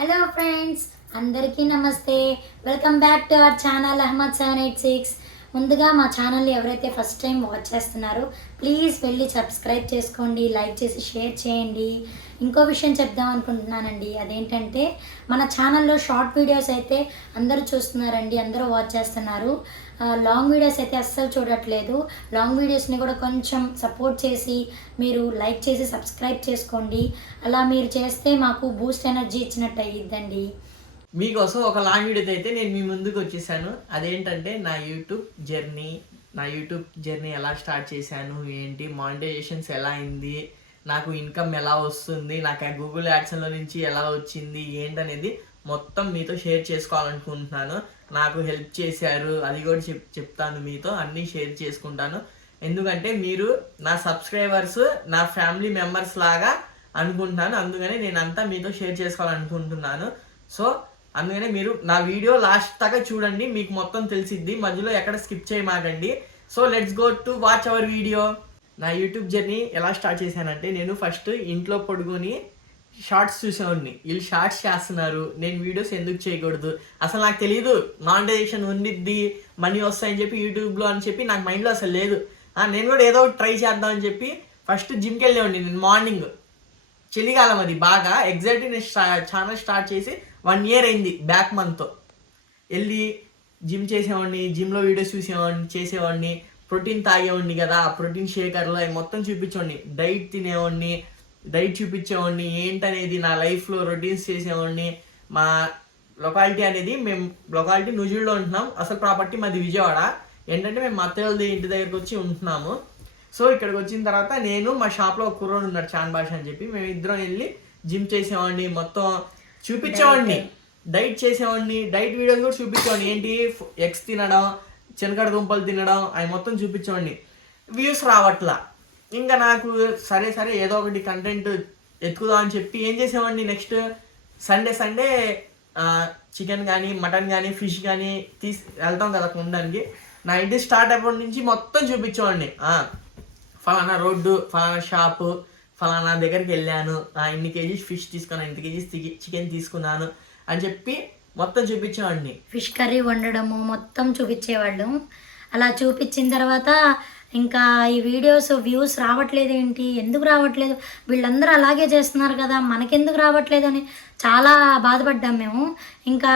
Hello friends, అందరికీ నమస్తే. Welcome back to our channel Ahmad 786. ముందుగా మా ఛానల్ని ఎవరైతే ఫస్ట్ టైం వాచ్ చేస్తున్నారో ప్లీజ్ వెళ్ళి సబ్స్క్రైబ్ చేసుకోండి, లైక్ చేసి షేర్ చేయండి. ఇంకో విషయం చెప్దాం అనుకుంటున్నానండి. అదేంటంటే మన ఛానల్లో షార్ట్ వీడియోస్ అయితే అందరూ చూస్తున్నారండి, అందరూ వాచ్ చేస్తున్నారు. లాంగ్ వీడియోస్ అయితే అస్సలు చూడట్లేదు. లాంగ్ వీడియోస్ని కూడా కొంచెం సపోర్ట్ చేసి మీరు లైక్ చేసి సబ్స్క్రైబ్ చేసుకోండి. అలా మీరు చేస్తే మాకు బూస్ట్ ఎనర్జీ ఇచ్చినట్టు అయ్యిద్దండి. మీకోసం ఒక లాంగ్ వీడియో అయితే నేను మీ ముందుకు వచ్చేసాను. అదేంటంటే నా యూట్యూబ్ జర్నీ ఎలా స్టార్ట్ చేశాను, ఏంటి మానిటైజేషన్స్ ఎలా అయింది, నాకు ఇన్కమ్ ఎలా వస్తుంది, నాకు ఆ గూగుల్ యాడ్స్లో నుంచి ఎలా వచ్చింది ఏంటనేది మొత్తం మీతో షేర్ చేసుకోవాలనుకుంటున్నాను. నాకు హెల్ప్ చేశారు అది కూడా చెప్తాను, మీతో అన్నీ షేర్ చేసుకుంటాను. ఎందుకంటే మీరు నా సబ్స్క్రైబర్స్, నా ఫ్యామిలీ మెంబర్స్ లాగా అనుకుంటున్నాను. అందుకనే నేను అంతా మీతో షేర్ చేసుకోవాలనుకుంటున్నాను. సో అందుకనే మీరు నా వీడియో లాస్ట్ దాకా చూడండి, మీకు మొత్తం తెలిసిద్ది. మధ్యలో ఎక్కడ స్కిప్ చేయమాకండి. So let's go to watch our video. నా యూట్యూబ్ జర్నీ ఎలా స్టార్ట్ చేశానంటే, నేను ఫస్ట్ ఇంట్లో పడుకొని షార్ట్స్ చూసేవాడిని. వీళ్ళు షార్ట్స్ చేస్తున్నారు, నేను వీడియోస్ ఎందుకు చేయకూడదు, అసలు నాకు తెలియదు మానిటైజేషన్ ఉండిద్ది, మనీ వస్తాయని చెప్పి యూట్యూబ్లో అని చెప్పి నాకు మైండ్లో అసలు లేదు. నేను కూడా ఏదో ఒకటి ట్రై చేద్దామని చెప్పి ఫస్ట్ జిమ్కి వెళ్ళేవాడిని. నేను మార్నింగ్ చలికాలం, అది బాగా ఎగ్జాక్ట్లీ నేను ఛానల్ స్టార్ట్ చేసి 1 year అయింది. బ్యాక్ మంత్తో వెళ్ళి జిమ్ చేసేవాడిని, జిమ్లో వీడియోస్ చేసేవాడిని. ప్రోటీన్ తాగేవాడిని కదా, ఆ ప్రోటీన్ షేకర్లో అవి మొత్తం చూపించేవాడిని. డైట్ తినేవాడిని, డైట్ చూపించేవాడిని, ఏంటనేది నా లైఫ్లో రొటీన్స్ చేసేవాడిని. మా లొకాలిటీ అనేది, మేము లొకాలిటీ నుజుల్లో ఉంటున్నాం, అసలు ప్రాపర్టీ మాది విజయవాడ. ఏంటంటే మేము మా అత్తయ్య ఇంటి దగ్గరకు వచ్చి ఉంటున్నాము. సో ఇక్కడికి వచ్చిన తర్వాత నేను, మా షాప్లో ఒక కుర్రోడు ఉన్నాడు చాన్ భాష అని చెప్పి, మేము ఇద్దరం వెళ్ళి జిమ్ చేసేవాడిని, మొత్తం చూపించేవాడిని. డైట్ చేసేవాడిని, డైట్ వీడియోస్ కూడా చూపించేవాడిని. ఏంటి ఎగ్స్ తినడం, చినకడ దుంపలు తినడం, అవి మొత్తం చూపించేవాడిని. వ్యూస్ రావట్లా. ఇంకా నాకు సరే ఏదో ఒకటి కంటెంట్ ఎత్తుకుదామని చెప్పి ఏం చేసేవాడిని, నెక్స్ట్ సండే చికెన్ కానీ, మటన్ కానీ, ఫిష్ కానీ వెళ్తాం కదా కొనడానికి. నా ఇంటి స్టార్ట్ అయినప్పటి నుంచి మొత్తం చూపించేవాడిని. ఫలానా రోడ్డు, ఫలానా షాపు, ఫలానా దగ్గరికి వెళ్ళాను, ఇన్ని కేజీస్ ఫిష్ తీసుకున్నాను, ఇంత కేజీస్ చికెన్ తీసుకున్నాను అని చెప్పి మొత్తం చూపించేవాడిని. ఫిష్ కర్రీ వండడము మొత్తం చూపించేవాళ్ళు. అలా చూపించిన తర్వాత ఇంకా ఈ వీడియోస్ వ్యూస్ రావట్లేదు, ఏంటి ఎందుకు రావట్లేదు, వీళ్ళందరూ అలాగే చేస్తున్నారు కదా, మనకెందుకు రావట్లేదు అని చాలా బాధపడ్డాం మేము. ఇంకా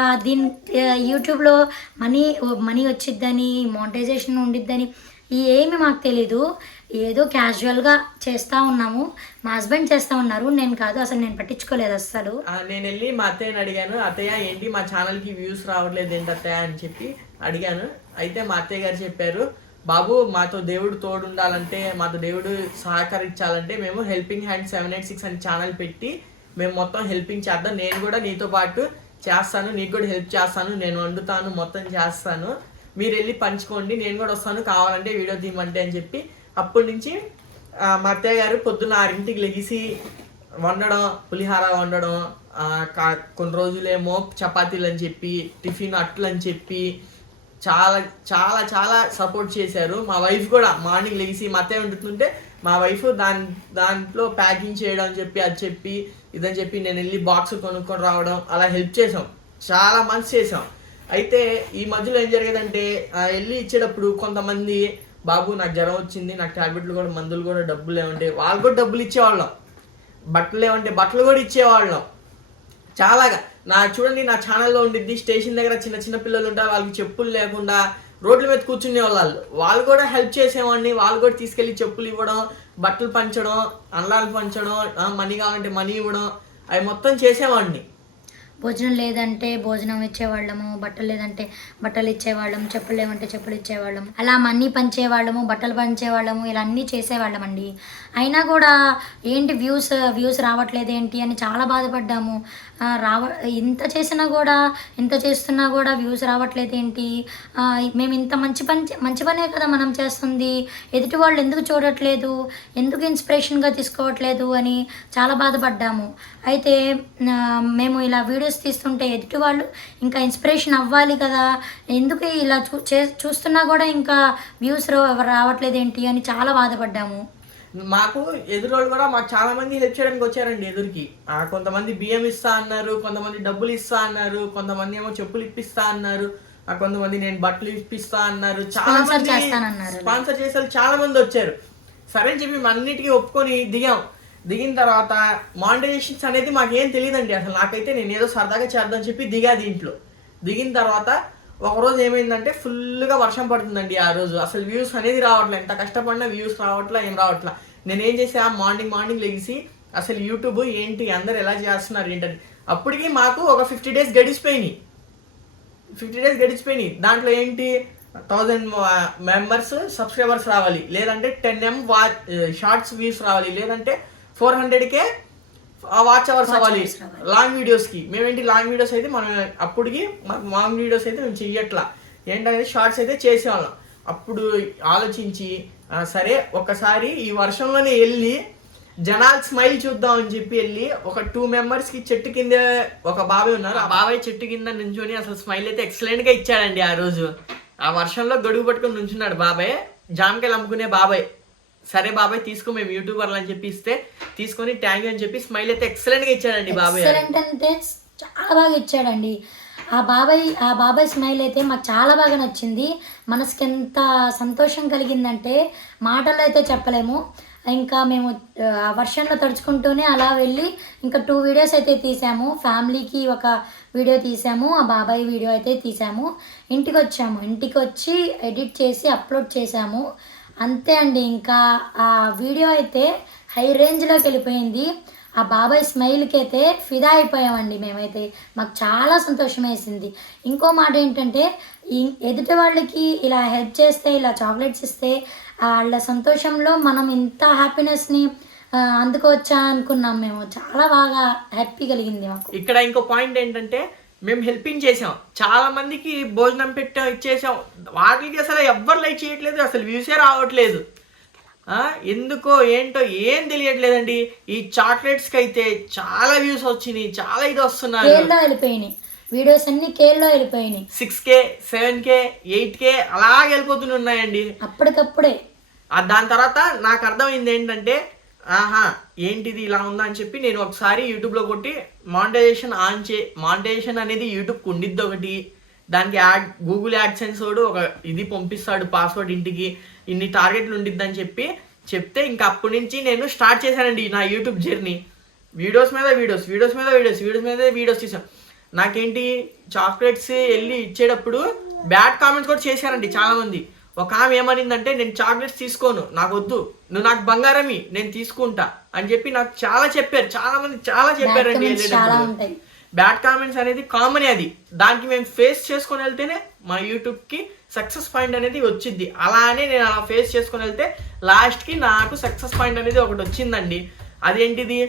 యూట్యూబ్లో మనీ వచ్చిద్దని, మోనిటైజేషన్ ఉండిద్దని ఏమి మాకు తెలీదు. ఏదో క్యాజువల్గా చేస్తూ ఉన్నాము. మా హస్బెండ్ చేస్తూ ఉన్నారు, నేను కాదు. అసలు నేను పట్టించుకోలేదు అస్సలు. నేను వెళ్ళి మా అత్తయ్యని అడిగాను, అత్తయ్య ఏంటి మా ఛానల్కి వ్యూస్ రావట్లేదు ఏంటి అత్తయ్య అని చెప్పి అడిగాను. అయితే మా అత్తయ్య గారు చెప్పారు, బాబు మాతో దేవుడు తోడు ఉండాలంటే, మాతో దేవుడు సహకరించాలంటే మేము హెల్పింగ్ హ్యాండ్ 786 అని ఛానల్ పెట్టి మేము మొత్తం హెల్పింగ్ చేద్దాం. నేను కూడా నీతో పాటు చేస్తాను, నీకు కూడా హెల్ప్ చేస్తాను, నేను వండుతాను, మొత్తం చేస్తాను, మీరు వెళ్ళి పంచుకోండి, నేను కూడా వస్తాను కావాలంటే వీడియో తీయమంటే అని చెప్పి అప్పటి నుంచి మా అత్తయ్య గారు పొద్దున్న 6 లెగిసి వండడం, పులిహార వండడం, కొన్ని రోజులేమో చపాతీలు అని చెప్పి, టిఫిన్ అట్లు అని చెప్పి చాలా చాలా చాలా సపోర్ట్ చేశారు. మా వైఫ్ కూడా మార్నింగ్ లెగిసి మా అత్తయ్య వండుతుంటే మా వైఫ్ దాంట్లో ప్యాకింగ్ చేయడం అని చెప్పి, అది చెప్పి ఇదని చెప్పి నేను వెళ్ళి బాక్స్ కొనుక్కొని రావడం, అలా హెల్ప్ చేసాం. చాలా మంత్స్ చేసాం. అయితే ఈ మధ్యలో ఏం జరిగేదంటే, వెళ్ళి ఇచ్చేటప్పుడు కొంతమంది, బాబు నాకు జ్వరం వచ్చింది, నాకు టాబ్లెట్లు కూడా, మందులు కూడా, డబ్బులు ఏమంటే వాళ్ళు కూడా డబ్బులు ఇచ్చేవాళ్ళం, బట్టలు ఏమంటే బట్టలు కూడా ఇచ్చేవాళ్ళం. చాలాగా చూడండి, నా ఛానల్లో ఉండిద్ది, స్టేషన్ దగ్గర చిన్న పిల్లలు ఉంటారు, వాళ్ళకి చెప్పులు లేకుండా రోడ్ల మీద కూర్చునే వాళ్ళు కూడా హెల్ప్ చేసేవాడిని. వాళ్ళు కూడా తీసుకెళ్ళి చెప్పులు ఇవ్వడం, బట్టలు పంచడం, అన్నాలు పంచడం, మనీ కావాలంటే మనీ ఇవ్వడం, అవి మొత్తం చేసేవాడిని. భోజనం లేదంటే భోజనం ఇచ్చేవాళ్ళము, బట్టలు లేదంటే బట్టలు ఇచ్చేవాళ్ళము, చెప్పులు లేవంటే చెప్పులు ఇచ్చేవాళ్ళము, అలా మనీ పంచేవాళ్ళము, బట్టలు పంచేవాళ్ళము, ఇలా అన్నీ చేసేవాళ్ళమండి. అయినా కూడా ఏంటి వ్యూస్ రావట్లేదు ఏంటి అని చాలా బాధపడ్డాము. ఇంత చేస్తున్నా కూడా వ్యూస్ రావట్లేదు ఏంటి, మేము ఇంత మంచి పనే కదా మనం చేస్తుంది, ఎదుటి వాళ్ళు ఎందుకు చూడట్లేదు, ఎందుకు ఇన్స్పిరేషన్గా తీసుకోవట్లేదు అని చాలా బాధపడ్డాము. అయితే మేము ఇలా వీడియోస్ తీస్తుంటే ఎదుటి వాళ్ళు ఇంకా ఇన్స్పిరేషన్ అవ్వాలి కదా, ఎందుకు ఇలా చూస్తున్నా కూడా ఇంకా వ్యూస్ రావట్లేదు ఏంటి అని చాలా బాధపడ్డాము. మాకు ఎదురోళ్ళు కూడా మాకు చాలా మంది హెల్ప్ చేయడానికి వచ్చారండి ఎదురుకి. కొంతమంది బియ్యం ఇస్తా అన్నారు, కొంతమంది డబ్బులు ఇస్తా అన్నారు, కొంతమంది ఏమో చెప్పులు ఇప్పిస్తా అన్నారు, కొంతమంది నేను బట్టలు ఇప్పిస్తా అన్నారు, చాలా మంది స్పాన్సర్ చేసే చాలా మంది వచ్చారు. సరే అని చెప్పి అన్నిటికీ ఒప్పుకొని దిగిన తర్వాత మానిటైజేషన్స్ అనేది మాకేం తెలియదండి అసలు. నాకైతే నేను ఏదో సరదాగా చేద్దామని చెప్పి దీంట్లో దిగిన తర్వాత ఒకరోజు ఏమైందంటే ఫుల్గా వర్షం పడుతుందండి. ఆ రోజు అసలు వ్యూస్ అనేది రావట్లేదు, ఎంత కష్టపడినా వ్యూస్ రావట్లే, ఏం రావట్లే. నేనేం చేసా, మార్నింగ్ లెగిసి అసలు యూట్యూబ్ ఏంటి, అందరు ఎలా చేస్తున్నారు ఏంటని. అప్పటికి మాకు ఒక 50 days గడిచిపోయినాయి. దాంట్లో ఏంటి 1000 మెంబర్స్ సబ్స్క్రైబర్స్ రావాలి, లేదంటే 10M షార్ట్స్ వ్యూస్ రావాలి, లేదంటే 400K వాచ్ అవర్స్ అవ్వాలి లాంగ్ వీడియోస్కి. మేమేంటి లాంగ్ వీడియోస్ అయితే మనం అప్పటికి మాకు లాంగ్ వీడియోస్ అయితే మేము చెయ్యట్లా, ఏంటనేది షార్ట్స్ అయితే చేసేవాళ్ళం. అప్పుడు ఆలోచించి సరే ఒక్కసారి ఈ వర్షంలోనే వెళ్ళి జనాలు స్మైల్ చూద్దాం అని చెప్పి వెళ్ళి ఒక 2 మెంబర్స్కి చెట్టు కింద ఒక బాబాయ్ ఉన్నారు, ఆ బాబాయ్ చెట్టు కింద నుంచొని అసలు స్మైల్ అయితే ఎక్సలెంట్గా ఇచ్చాడండి. ఆ రోజు ఆ వర్షంలో గడుగు పట్టుకొని నుంచున్నాడు బాబాయ్, జామకాయలు అమ్ముకునే బాబాయ్. సరే బాబాయ్ తీసుకో, మేము యూట్యూబర్లు అని చెప్పి ఇస్తే తీసుకొని థ్యాంక్ యూ అని చెప్పి స్మైల్ అయితే ఎక్సలెంట్గా ఇచ్చాడండి బాబాయ్. ఎక్సలెంట్ అంటే చాలా బాగా ఇచ్చాడండి ఆ బాబాయ్ స్మైల్ అయితే మాకు చాలా బాగా నచ్చింది. మనసుకి ఎంత సంతోషం కలిగిందంటే మాటల్లో అయితే చెప్పలేము. ఇంకా మేము ఆ వర్షంలో తడుచుకుంటూనే అలా వెళ్ళి ఇంకా 2 వీడియోస్ అయితే తీసాము. ఫ్యామిలీకి ఒక వీడియో తీసాము, ఆ బాబాయ్ వీడియో అయితే తీసాము. ఇంటికి వచ్చి ఎడిట్ చేసి అప్లోడ్ చేసాము. అంతే అండి. ఇంకా ఆ వీడియో అయితే హై రేంజ్లోకి వెళ్ళిపోయింది. ఆ బాబాయ్ స్మైల్కి అయితే ఫిదా అయిపోయామండి మేమైతే. మాకు చాలా సంతోషం వేసింది. ఇంకో మాట ఏంటంటే ఎదుటి వాళ్ళకి ఇలా హెల్ప్ చేస్తే, ఇలా చాక్లెట్స్ ఇస్తే వాళ్ళ సంతోషంలో మనం ఇంత హ్యాపీనెస్ని అందుకోవచ్చా అనుకున్నాం మేము. చాలా బాగా హ్యాపీ కలిగింది మాకు. ఇక్కడ ఇంకో పాయింట్ ఏంటంటే మేము హెల్పింగ్ చేసాం, చాలా మందికి భోజనం పెట్టాం, ఇచ్చేసాం. వాటికి అసలు ఎవ్వరు లైక్ చేయట్లేదు, అసలు వ్యూసే రావట్లేదు. ఎందుకో ఏంటో ఏం తెలియట్లేదండి. ఈ చాక్లెట్స్కి అయితే చాలా వ్యూస్ వచ్చినాయి, చాలా ఇది వస్తున్నారు. వీడియోస్ అన్ని కేల్లో వెళ్ళిపోయినాయి. 6K 7K 8K అలాగే వెళ్ళిపోతున్నాయండి అప్పటికప్పుడే. దాని తర్వాత నాకు అర్థమైంది ఏంటంటే ఏంటిది ఇలా ఉందా అని చెప్పి నేను ఒకసారి యూట్యూబ్లో కొట్టి మానిటైజేషన్ అనేది యూట్యూబ్కి ఉండిద్ది ఒకటి, దానికి గూగుల్ యాడ్సెన్స్ వాడు ఒక ఇది పంపిస్తాడు పాస్వర్డ్, ఇంటికి ఇన్ని టార్గెట్లు ఉండిద్ది అని చెప్తే ఇంకా అప్పటి నుంచి నేను స్టార్ట్ చేశానండి నా యూట్యూబ్ జర్నీ. వీడియోస్ మీద వీడియోస్ తీసాను. నాకేంటి చాక్లెట్స్ వెళ్ళి ఇచ్చేటప్పుడు బ్యాడ్ కామెంట్స్ కూడా చేశారండి చాలామంది. ఒక ఆమె ఏమనిందంటే నేను చాక్లెట్స్ తీసుకోను, నాకు వద్దు, నువ్వు నాకు బంగారమి, నేను తీసుకుంటా అని చెప్పి నాకు చాలా చెప్పారు. చాలా మంది చాలా చెప్పారండి. బ్యాడ్ కామెంట్స్ అనేది కామన్, అది దానికి మేము ఫేస్ చేసుకొని వెళ్తేనే మా యూట్యూబ్కి సక్సెస్ పాయింట్ అనేది వచ్చింది. అలానే నేను అలా ఫేస్ చేసుకొని వెళ్తే లాస్ట్కి నాకు సక్సెస్ పాయింట్ అనేది ఒకటి వచ్చిందండి. అదేంటిది,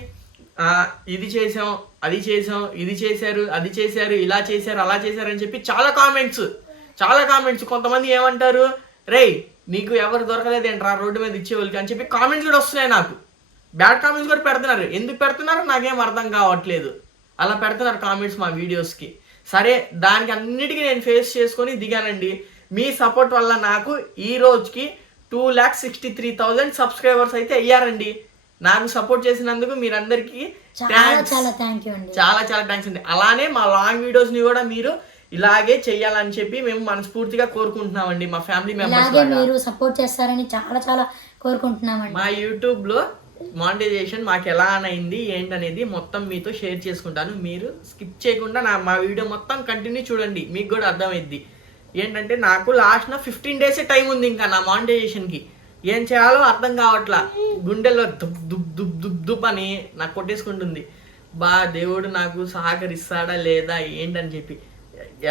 ఇది చేసాం, అది చేసాం, ఇది చేశారు, అది చేశారు, ఇలా చేశారు, అలా చేశారు అని చెప్పి చాలా కామెంట్స్. కొంతమంది ఏమంటారు, రేయ్ నీకు ఎవరు దొరకలేదు ఏంట్రా రోడ్డు మీద ఇచ్చేవాళ్ళకి అని చెప్పి కామెంట్స్ కూడా వస్తున్నాయి. నాకు బ్యాడ్ కామెంట్స్ కూడా పెడుతున్నారు. ఎందుకు పెడుతున్నారో నాకేం అర్థం కావట్లేదు, అలా పెడుతున్నారు కామెంట్స్ మా వీడియోస్కి. సరే దానికి అన్నిటికీ నేను ఫేస్ చేసుకొని దిగానండి. మీ సపోర్ట్ వల్ల నాకు ఈ రోజుకి 2,63,000 సబ్స్క్రైబర్స్ అయితే అయ్యారండి. నాకు సపోర్ట్ చేసినందుకు మీరందరికీ చాలా థ్యాంక్స్ అండి. అలానే మా లాంగ్ వీడియోస్ని కూడా మీరు ఇలాగే చెయ్యాలని చెప్పి మేము మనస్ఫూర్తిగా కోరుకుంటున్నామండి. మా ఫ్యామిలీ మెంబర్స్ మీరు సపోర్ట్ చేస్తారని చాలా కోరుకుంటున్నామండి. మా యూట్యూబ్లో మానిటైజేషన్ మాకు ఎలా అయింది ఏంటనేది మొత్తం మీతో షేర్ చేసుకుంటాను. మీరు స్కిప్ చేయకుండా మా వీడియో మొత్తం కంటిన్యూ చూడండి, మీకు కూడా అర్థమైద్ది. ఏంటంటే నాకు లాస్ట్ 15 days టైం ఉంది ఇంకా నా మానిటైజేషన్కి. ఏం చేయాలో అర్థం కావట్లా, గుండెల్లో దుబ్ అని నాకు కొట్టేసుకుంటుంది. దేవుడు నాకు సహకరిస్తాడా లేదా ఏంటని చెప్పి.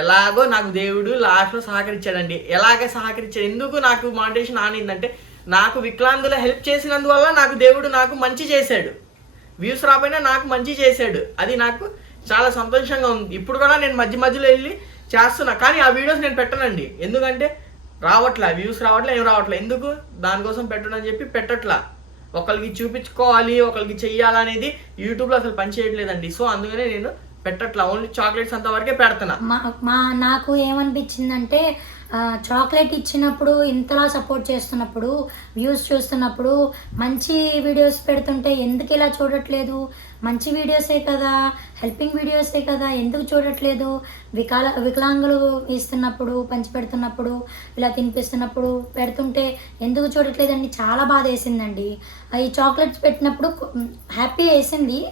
ఎలాగో నాకు దేవుడు లాస్ట్లో సహకరించాడండి. ఎలాగే సహకరించాడు, ఎందుకు నాకు మానిటైజేషన్ ఆనిందంటే నాకు వికలాంగుల హెల్ప్ చేసినందువల్ల నాకు దేవుడు నాకు మంచి చేశాడు. వ్యూస్ రాపోయినా నాకు మంచి చేశాడు, అది నాకు చాలా సంతోషంగా ఉంది. ఇప్పుడు కూడా నేను మధ్యలో వెళ్ళి చేస్తున్నా, కానీ ఆ వీడియోస్ నేను పెట్టనండి. ఎందుకంటే వ్యూస్ రావట్లే, ఏం రావట్లే, ఎందుకు దానికోసం పెట్టడం అని చెప్పి పెట్టట్లా. ఒకరికి చూపించుకోవాలి, ఒకరికి చెయ్యాలనేది యూట్యూబ్లో అసలు పని చేయట్లేదండి. సో అందుకనే నేను పెట్టట్లా, ఓన్లీ చాక్లెట్స్ అంత వరకే పెడుతున్నా. నాకు ఏమనిపించిందంటే చాక్లెట్ ఇచ్చినప్పుడు ఇంతలా సపోర్ట్ చేస్తున్నప్పుడు, వ్యూస్ చూస్తున్నప్పుడు, మంచి వీడియోస్ పెడుతుంటే ఎందుకు ఇలా చూడట్లేదు? మంచి వీడియోసే కదా, హెల్పింగ్ వీడియోసే కదా, ఎందుకు చూడట్లేదు? వికలాంగులు ఇస్తున్నప్పుడు, పంచి పెడుతున్నప్పుడు, ఇలా తినిపిస్తున్నప్పుడు పెడుతుంటే ఎందుకు చూడట్లేదండి? చాలా బాధ వేసిందండి. ఈ చాక్లెట్స్ పెట్టినప్పుడు హ్యాపీ వేసింది,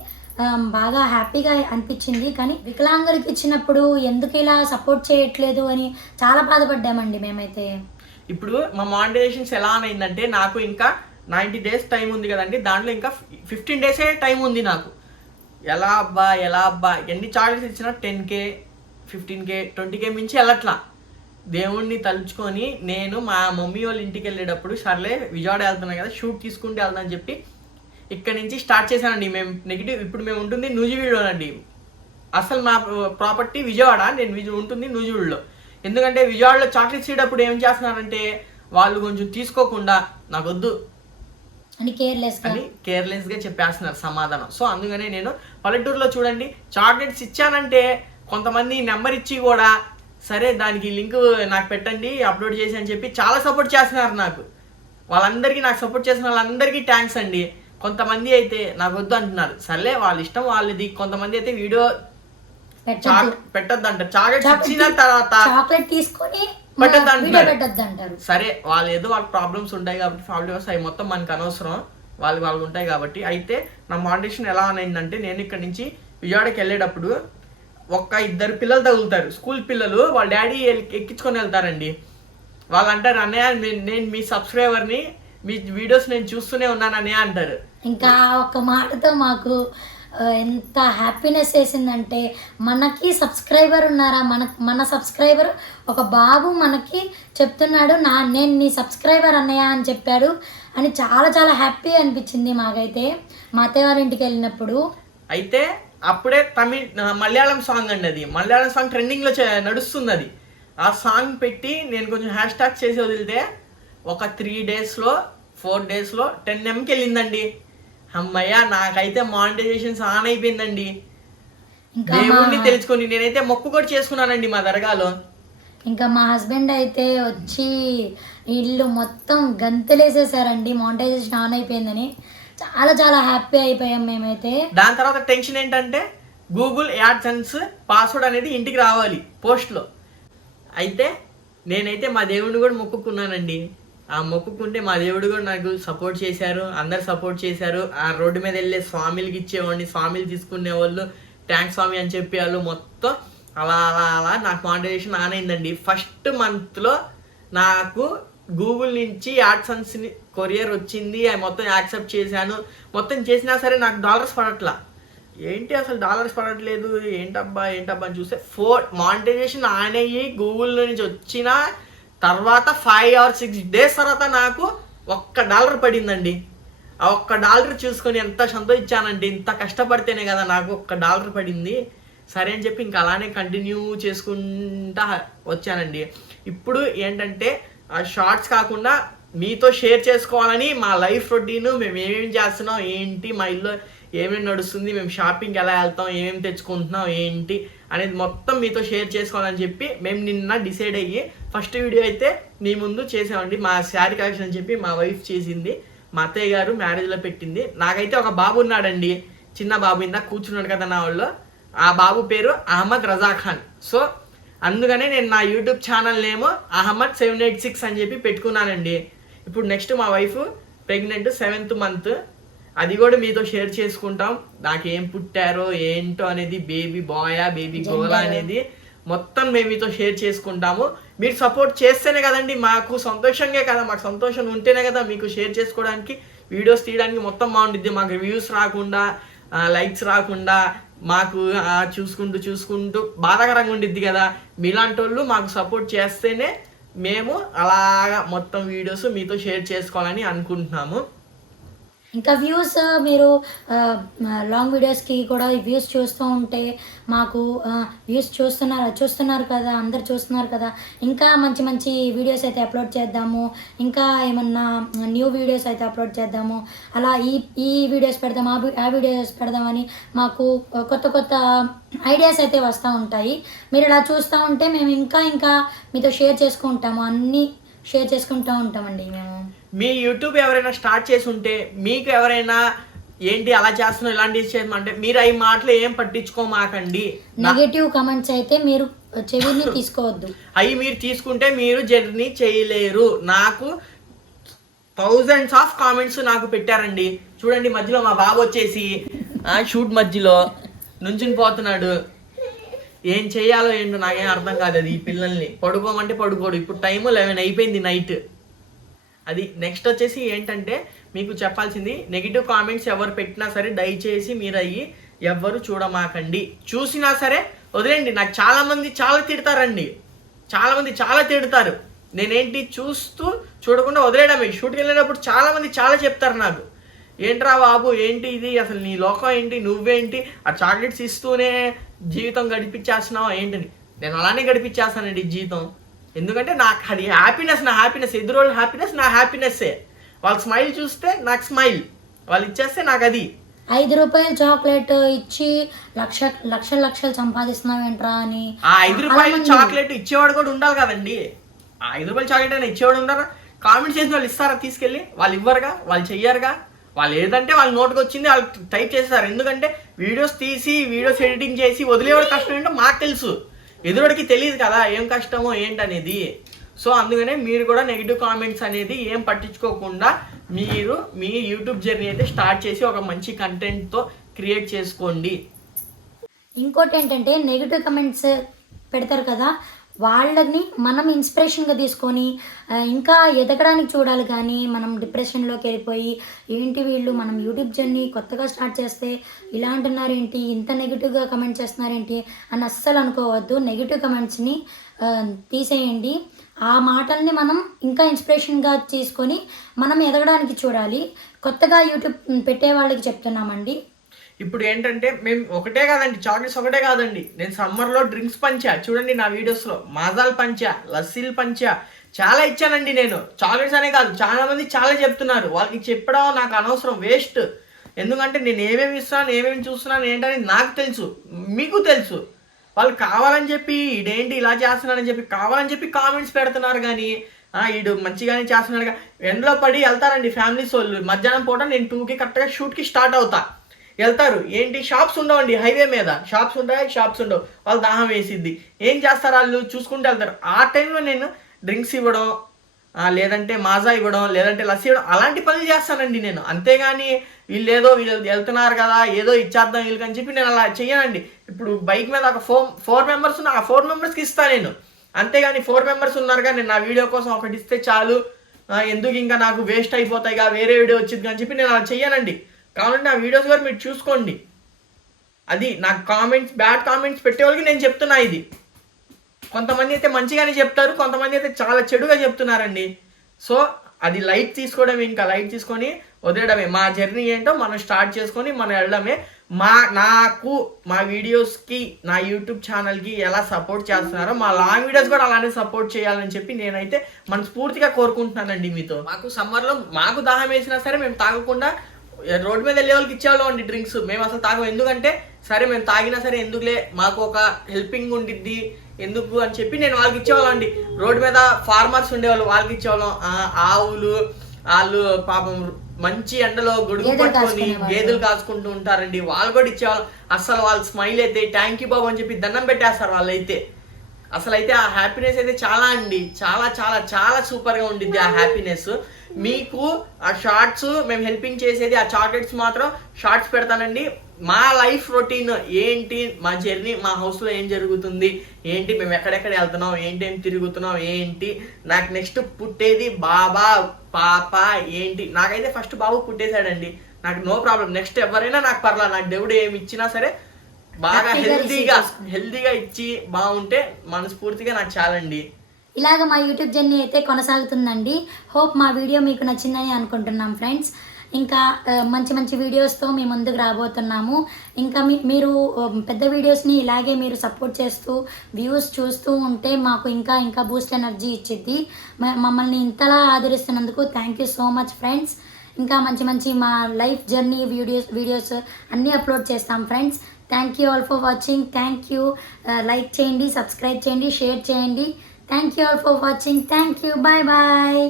బాగా హ్యాపీగా అనిపించింది. కానీ వికలాంగులకి ఇచ్చినప్పుడు ఎందుకు ఇలా సపోర్ట్ చేయట్లేదు అని చాలా బాధపడ్డామండి మేమైతే. ఇప్పుడు మా మానిటైజేషన్స్ ఎలా అయిందంటే, నాకు ఇంకా 90 days టైం ఉంది కదండి, దాంట్లో ఇంకా 15 days టైం ఉంది నాకు. ఎలా అబ్బా ఎన్ని చార్జెస్ ఇచ్చినా 10K 15K 20K మించి వెళ్ళట్లా. దేవుణ్ణి తలుచుకొని నేను మా మమ్మీ వాళ్ళ ఇంటికి వెళ్ళేటప్పుడు సర్లే విజయవాడ వెళ్తున్నాం కదా, షూట్ తీసుకుంటే వెళ్దాం అని చెప్పి ఇక్కడ నుంచి స్టార్ట్ చేశానండి. మేము నెగిటివ్, ఇప్పుడు మేము ఉంటుంది నూజివీడులోనండి. అసలు మా ప్రాపర్టీ విజయవాడ, నేను ఉంటుంది నూజివీడులో. ఎందుకంటే విజయవాడలో చాక్లెట్స్ ఇచ్చేటప్పుడు ఏం చేస్తున్నారంటే వాళ్ళు కొంచెం తీసుకోకుండా నాకు వద్దు అని కేర్లెస్గా చెప్పేస్తున్నారు సమాధానం. సో అందుకనే నేను పల్లెటూరులో చూడండి చాక్లెట్స్ ఇచ్చానంటే కొంతమంది నెంబర్ ఇచ్చి కూడా సరే దానికి లింక్ నాకు పెట్టండి అప్లోడ్ చేసి అని చెప్పి చాలా సపోర్ట్ చేస్తున్నారు నాకు. వాళ్ళందరికీ, నాకు సపోర్ట్ చేసిన వాళ్ళందరికీ థ్యాంక్స్ అండి. కొంతమంది అయితే నాకు వద్దు అంటున్నారు, సర్లే వాళ్ళ ఇష్టం వాళ్ళది. కొంతమంది అయితే వీడియో పెట్టద్దు అంటారు, చాక్లెట్ ఇచ్చిన తర్వాత చాక్లెట్ తీసుకొని పెట్టద్దు అంటారు. సరే వాళ్ళు ఏదో వాళ్ళ ప్రాబ్లమ్స్ ఉంటాయి కాబట్టి ప్రాబ్లమ్స్ అవి మొత్తం మనకు అనవసరం, వాళ్ళు ఉంటాయి కాబట్టి. అయితే నా మానిటైజేషన్ ఎలా అయిందంటే, నేను ఇక్కడ నుంచి విజయవాడకి వెళ్ళేటప్పుడు ఇద్దరు పిల్లలు తగులుతారు, స్కూల్ పిల్లలు, వాళ్ళ డాడీ ఎక్కించుకొని వెళ్తారండి. వాళ్ళు అంటారు, అన్నయ్య నేను మీ సబ్స్క్రైబర్ని, మీ వీడియోస్ నేను చూస్తూనే ఉన్నానని అంటారు. ఇంకా ఒక మాటతో మాకు ఎంత హ్యాపీనెస్ వేసిందంటే, మనకి సబ్స్క్రైబర్ ఉన్నారా, మన సబ్స్క్రైబర్ ఒక బాబు మనకి చెప్తున్నాడు, నేను నీ సబ్స్క్రైబర్ అన్నయ్య అని చెప్పాడు అని చాలా చాలా హ్యాపీ అనిపించింది మాకైతే మా అత్తయ్య వారి ఇంటికి వెళ్ళినప్పుడు. అయితే అప్పుడే మలయాళం సాంగ్ అండి, అది మలయాళం సాంగ్ ట్రెండింగ్లో నడుస్తుంది. అది ఆ సాంగ్ పెట్టి నేను కొంచెం హ్యాష్ ట్యాగ్ చేసి వదిలితే ఒక 3 daysలో 4 daysలో 10M వెళ్ళిందండి. అమ్మయ్య, నాకైతే మానిటైజేషన్స్ ఆన్ అయిపోయిందండి. దేవుణ్ణి తెలుసుకొని నేనైతే మొక్కు కూడా చేసుకున్నానండి మా దర్గాలో. ఇంకా మా హస్బెండ్ అయితే వచ్చి ఇల్లు మొత్తం గంతులేసేసారండి మానిటైజేషన్ ఆన్ అయిపోయిందని. చాలా చాలా హ్యాపీ అయిపోయాం మేమైతే. దాని తర్వాత టెన్షన్ ఏంటంటే గూగుల్ యాడ్సెన్స్ పాస్వర్డ్ అనేది ఇంటికి రావాలి పోస్ట్లో. అయితే నేనైతే మా దేవుడిని కూడా మొక్కుకున్నానండి. ఆ మొక్కుకుంటే మా దేవుడు కూడా నాకు సపోర్ట్ చేశారు, అందరు సపోర్ట్ చేశారు. ఆ రోడ్డు మీద వెళ్ళే స్వామిలకి ఇచ్చేవాడిని, స్వామిలు తీసుకునే వాళ్ళు థ్యాంక్స్ స్వామి అని చెప్పేవాళ్ళు. మొత్తం అలా అలా అలా నాకు మానిటైజేషన్ ఆన్ అయిందండి. ఫస్ట్ మంత్లో నాకు గూగుల్ నుంచి యాడ్సెన్స్ కొరియర్ వచ్చింది, అవి మొత్తం యాక్సెప్ట్ చేశాను. మొత్తం చేసినా సరే నాకు డాలర్స్ పడట్లా. ఏంటి అసలు డాలర్స్ పడట్లేదు, ఏంటబ్బా అని చూస్తే మానిటైజేషన్ ఆన్ అయ్యి గూగుల్లో నుంచి వచ్చిన తర్వాత 5 or 6 days తర్వాత నాకు $1 పడిందండి. ఆ $1 చూసుకొని ఎంత సంతోషించానండి. ఇంత కష్టపడితేనే కదా నాకు $1 పడింది. సరే అని చెప్పి ఇంకా అలానే కంటిన్యూ చేసుకుంటా వచ్చానండి. ఇప్పుడు ఏంటంటే ఆ షార్ట్స్ కాకుండా మీతో షేర్ చేసుకోవాలని మా లైఫ్ రొటీన్, మేము ఏమేమి చేస్తున్నాం ఏంటి, మా ఇల్లు ఏమేమి నడుస్తుంది, మేము షాపింగ్కి ఎలా వెళ్తాం, ఏమేమి తెచ్చుకుంటున్నాం ఏంటి అనేది మొత్తం మీతో షేర్ చేసుకోవాలని చెప్పి మేము నిన్న డిసైడ్ అయ్యి ఫస్ట్ వీడియో అయితే మీ ముందు చేసామండి. మా శారీ కలెక్షన్ అని చెప్పి మా వైఫ్ చేసింది, మా అత్తయ్య గారు మ్యారేజ్లో పెట్టింది. నాకైతే ఒక బాబు ఉన్నాడండి, చిన్న బాబు, ఇందా కూర్చున్నాడు కదా నా వాళ్ళు. ఆ బాబు పేరు అహ్మద్ రజా ఖాన్. సో అందుకనే నేను నా యూట్యూబ్ ఛానల్ నేమ్ అహ్మద్ 786 అని చెప్పి పెట్టుకున్నానండి. ఇప్పుడు నెక్స్ట్ మా వైఫ్ ప్రెగ్నెంట్ 7th month, అది కూడా మీతో షేర్ చేసుకుంటాం. నాకేం పుట్టారో ఏంటో అనేది, బేబీ బాయా బేబీ గోలా అనేది మొత్తం మేము మీతో షేర్ చేసుకుంటాము. మీరు సపోర్ట్ చేస్తేనే కదండి మాకు సంతోషంగా కదా, మాకు సంతోషం ఉంటేనే కదా మీకు షేర్ చేసుకోవడానికి, వీడియోస్ తీయడానికి మొత్తం బాగుంటుంది. మాకు వ్యూస్ రాకుండా, లైక్స్ రాకుండా, మాకు చూసుకుంటూ బాధాకరంగా ఉండిద్ది కదా. మీలాంటి వాళ్ళు మాకు సపోర్ట్ చేస్తేనే మేము అలాగా మొత్తం వీడియోస్ మీతో షేర్ చేసుకోవాలని అనుకుంటున్నాము. ఇంకా వ్యూస్ మీరు లాంగ్ వీడియోస్కి కూడా వ్యూస్ చూస్తూ ఉంటే మాకు వ్యూస్ చూస్తున్నారు కదా, అందరు చూస్తున్నారు కదా, ఇంకా మంచి మంచి వీడియోస్ అయితే అప్లోడ్ చేద్దాము, ఇంకా ఏమన్నా న్యూ వీడియోస్ అయితే అప్లోడ్ చేద్దాము, అలా ఈ వీడియోస్ పెడదాం, ఆ వీడియోస్ పెడదామని మాకు కొత్త కొత్త ఐడియాస్ అయితే వస్తూ ఉంటాయి. మీరు ఇలా చూస్తూ ఉంటే మేము ఇంకా మీతో షేర్ చేసుకుంటాము, అన్నీ షేర్ చేసుకుంటూ ఉంటామండి మేము. మీ యూట్యూబ్ ఎవరైనా స్టార్ట్ చేసి ఉంటే మీకు ఎవరైనా ఏంటి అలా చేస్తున్నావు ఇలాంటివి చేయమంటే మీరు అవి మాటలు ఏం పట్టించుకోమాకండి. నెగటివ్ కమెంట్స్ అయితే మీరు చెవిని తీసుకోవద్దు. అవి మీరు తీసుకుంటే మీరు జర్నీ చేయలేరు. నాకు థౌజండ్స్ ఆఫ్ కామెంట్స్ నాకు పెట్టారండి. చూడండి మధ్యలో మా బాబు వచ్చేసి షూట్ మధ్యలో నుంచుని పోతున్నాడు. ఏం చేయాలో ఏంటో నాకేం అర్థం కాదు. అది ఈ పిల్లల్ని పడుకోమంటే పడుకోడు. ఇప్పుడు టైము 11 అయిపోయింది నైట్. అది నెక్స్ట్ వచ్చేసి ఏంటంటే మీకు చెప్పాల్సింది, నెగిటివ్ కామెంట్స్ ఎవరు పెట్టినా సరే దయచేసి మీరు అయ్యి ఎవ్వరు చూడమాకండి. చూసినా సరే వదిలేండి. నాకు చాలామంది చాలా తిడతారండి, చాలామంది చాలా తిడతారు. నేనేంటి చూస్తూ చూడకుండా వదిలేయడమే. షూట్కి వెళ్ళినప్పుడు చాలామంది చాలా చెప్తారు నాకు, ఏంట్రా బాబు ఏంటి ఇది, అసలు నీ లోకం ఏంటి, నువ్వేంటి ఆ చాక్లెట్స్ ఇస్తూనే జీవితం గడిపించేస్తున్నావా ఏంటని. నేను అలానే గడిపించేస్తానండి జీవితం. ఎందుకంటే నాకు అది హ్యాపీనెస్, నా హ్యాపీనెస్. ఎదురోళ్ళ హ్యాపీనెస్ నా హ్యాపీనెస్సే. వాళ్ళ స్మైల్ చూస్తే నాకు స్మైల్, వాళ్ళు ఇచ్చేస్తే నాకు అది. 5 రూపాయల చాక్లెట్ ఇచ్చి లక్షలు సంపాదిస్తున్నావేంట్రా అని. ఆ 5 రూపాయల చాక్లెట్ ఇచ్చేవాడు కూడా ఉండాలి కదండి. ఆ 5 రూపాయల చాక్లెట్ అయినా ఇచ్చేవాడు ఉండాలా? కామెంట్ చేసిన వాళ్ళు ఇస్తారా తీసుకెళ్ళి? వాళ్ళు ఇవ్వరుగా, వాళ్ళు చెయ్యరుగా. వాళ్ళు ఏదంటే వాళ్ళ నోటికి వచ్చింది వాళ్ళు టైప్ చేస్తారు. ఎందుకంటే వీడియోస్ తీసి వీడియోస్ ఎడిటింగ్ చేసి వదిలేవాడు కష్టం ఏంటో మాకు తెలుసు, ఎదురుడికి తెలియదు కదా ఏం కష్టమో ఏంటనేది. సో అందుకనే మీరు కూడా నెగిటివ్ కామెంట్స్ అనేది ఏం పట్టించుకోకుండా మీరు మీ యూట్యూబ్ జర్నీ అయితే స్టార్ట్ చేసి ఒక మంచి కంటెంట్తో క్రియేట్ చేసుకోండి. ఇంకోటి ఏంటంటే నెగిటివ్ కమెంట్స్ పెడతారు కదా, వాళ్ళని మనం ఇన్స్పిరేషన్గా తీసుకొని ఇంకా ఎదగడానికి చూడాలి. కానీ మనం డిప్రెషన్లోకి వెళ్ళిపోయి ఏంటి వీళ్ళు మనం యూట్యూబ్ జర్నీ కొత్తగా స్టార్ట్ చేస్తే ఇలా అంటున్నారేంటి, ఇంత నెగిటివ్గా కమెంట్ చేస్తున్నారేంటి అని అస్సలు అనుకోవద్దు. నెగిటివ్ కమెంట్స్ని తీసేయండి. ఆ మాటల్ని మనం ఇంకా ఇన్స్పిరేషన్గా తీసుకొని మనం ఎదగడానికి చూడాలి. కొత్తగా యూట్యూబ్ పెట్టే వాళ్ళకి చెప్తున్నామండి. ఇప్పుడు ఏంటంటే మేము ఒకటే కాదండి, చాక్లెట్స్ ఒకటే కాదండి, నేను సమ్మర్లో డ్రింక్స్ పంచా చూడండి నా వీడియోస్లో, మాజాలు పంచా, లస్సీలు పంచా, చాలా ఇచ్చానండి నేను. చాక్లెట్స్ అనే కాదు, చాలా మంది చాలా చెప్తున్నారు. వాళ్ళకి చెప్పడం నాకు అనవసరం, వేస్ట్. ఎందుకంటే నేను ఏమేమి ఇస్తున్నాను, ఏమేమి చూస్తున్నాను ఏంటని నాకు తెలుసు, మీకు తెలుసు. వాళ్ళు కావాలని చెప్పి ఇదేంటి ఇలా చేస్తున్నానని చెప్పి కావాలని చెప్పి కామెంట్స్ పెడుతున్నారు. కానీ వీడు మంచిగానే చేస్తున్నాడుగా ఎండలో పడి వెళ్తారండి ఫ్యామిలీస్ వాళ్ళు. మధ్యాహ్నం పూట నేను 2కి కరెక్ట్గా షూట్కి స్టార్ట్ అవుతా, వెళ్తారు. ఏంటి షాప్స్ ఉండవండి, హైవే మీద షాప్స్ ఉంటాయి, షాప్స్ ఉండవు. వాళ్ళు దాహం వేసిద్ది, ఏం చేస్తారు వాళ్ళు చూసుకుంటూ వెళ్తారు. ఆ టైంలో నేను డ్రింక్స్ ఇవ్వడం, లేదంటే మాజా ఇవ్వడం, లేదంటే లస్సీ ఇవ్వడం, అలాంటి పనులు చేస్తానండి నేను. అంతేగాని వీళ్ళు వెళ్తున్నారు కదా ఏదో ఇచ్చేద్దాం వీళ్ళకి అని చెప్పి నేను అలా చెయ్యనండి. ఇప్పుడు బైక్ మీద ఒక 4 మెంబర్స్ ఉన్న ఆ 4 మెంబర్స్కి ఇస్తాను నేను. అంతేగాని 4 మెంబర్స్ ఉన్నారుగా నేను నా వీడియో కోసం ఒకటి ఇస్తే చాలు, ఎందుకు ఇంకా నాకు వేస్ట్ అయిపోతాయిగా వేరే వీడియో వచ్చింది అని చెప్పి నేను అలా చెయ్యనండి. కావాలంటే ఆ వీడియోస్ కూడా మీరు చూసుకోండి. అది నాకు కామెంట్స్, బ్యాడ్ కామెంట్స్ పెట్టే వాళ్ళకి నేను చెప్తున్నా. ఇది కొంతమంది అయితే మంచిగానే చెప్తారు, కొంతమంది అయితే చాలా చెడుగా చెప్తున్నారండి. సో అది లైట్ తీసుకోవడం, ఇంకా లైట్ తీసుకొని వదిలేయడమే. మా జర్నీ ఏంటో మనం స్టార్ట్ చేసుకొని మనం వెళ్ళడమే. నాకు మా వీడియోస్కి, నా యూట్యూబ్ ఛానల్కి ఎలా సపోర్ట్ చేస్తున్నారో మా లాంగ్ వీడియోస్ కూడా అలానే సపోర్ట్ చేయాలని చెప్పి నేనైతే మనస్ఫూర్తిగా కోరుకుంటున్నానండి మీతో. మాకు సమ్మర్లో మాకు దాహం వేసినా సరే మేము తాగకుండా రోడ్డు మీద వెళ్ళే వాళ్ళకి ఇచ్చేవాళ్ళం అండి డ్రింక్స్. మేము అసలు తాగం. ఎందుకంటే సరే మేము తాగినా సరే ఎందుకులే, మాకు ఒక హెల్పింగ్ ఉండిద్ది ఎందుకు అని చెప్పి నేను వాళ్ళకి ఇచ్చేవాళ్ళం అండి. రోడ్డు మీద ఫార్మర్స్ ఉండేవాళ్ళు, వాళ్ళకి ఇచ్చేవాళ్ళం. ఆవులు వాళ్ళు పాపం మంచి ఎండలో గొడుగు పట్టుకొని గేదెలు కాసుకుంటూ ఉంటారండి, వాళ్ళు కూడా ఇచ్చేవాళ్ళు. అసలు వాళ్ళ స్మైల్ అయితే థ్యాంక్ యూ బాబు అని చెప్పి దండం పెట్టేస్తారు వాళ్ళైతే. అసలు అయితే ఆ హ్యాపీనెస్ అయితే చాలా అండి, చాలా చాలా చాలా సూపర్గా ఉండిద్ది ఆ హ్యాపీనెస్. మీకు ఆ షార్ట్స్ మేము హెల్పింగ్ చేసేది, ఆ చాక్లెట్స్ మాత్రం షార్ట్స్ పెడతానండి. మా లైఫ్ రొటీన్ ఏంటి, మా జర్నీ, మా హౌస్లో ఏం జరుగుతుంది ఏంటి, మేము ఎక్కడెక్కడ వెళ్తున్నాం ఏంటి, ఏం తిరుగుతున్నాం ఏంటి, నాకు నెక్స్ట్ పుట్టేది బాబా పాప ఏంటి. నాకైతే ఫస్ట్ బాబు పుట్టేశాడండి, నాకు నో ప్రాబ్లం. నెక్స్ట్ ఎవరైనా నాకు పర్లా, నాకు దేవుడు ఏమి ఇచ్చినా సరే బాగా హెల్దీగా ఇచ్చి బాగుంటే మనస్ఫూర్తిగా నాకు చాలండి. ఇలాగ మా యూట్యూబ్ జర్నీ అయితే కొనసాగుతుందండి. హోప్ మా వీడియో మీకు నచ్చిందని అనుకుంటున్నాం ఫ్రెండ్స్. ఇంకా మంచి మంచి వీడియోస్తో మీ ముందుకు రాబోతున్నాము. ఇంకా మీరు పెద్ద వీడియోస్ని ఇలాగే మీరు సపోర్ట్ చేస్తూ వ్యూస్ చూస్తూ ఉంటే మాకు ఇంకా ఇంకా బూస్ట్ ఎనర్జీ ఇచ్చిద్ది. మమ్మల్ని ఇంతలా ఆదరిస్తున్నందుకు thank you so much friends. ఇంకా మంచి మంచి మా లైఫ్ జర్నీ వీడియోస్ అన్నీ అప్లోడ్ చేస్తాం friends. Thank you all for watching. Thank you. Like చేయండి, సబ్స్క్రైబ్ చేయండి, షేర్ చేయండి. Thank you all for watching. Thank you. Bye bye.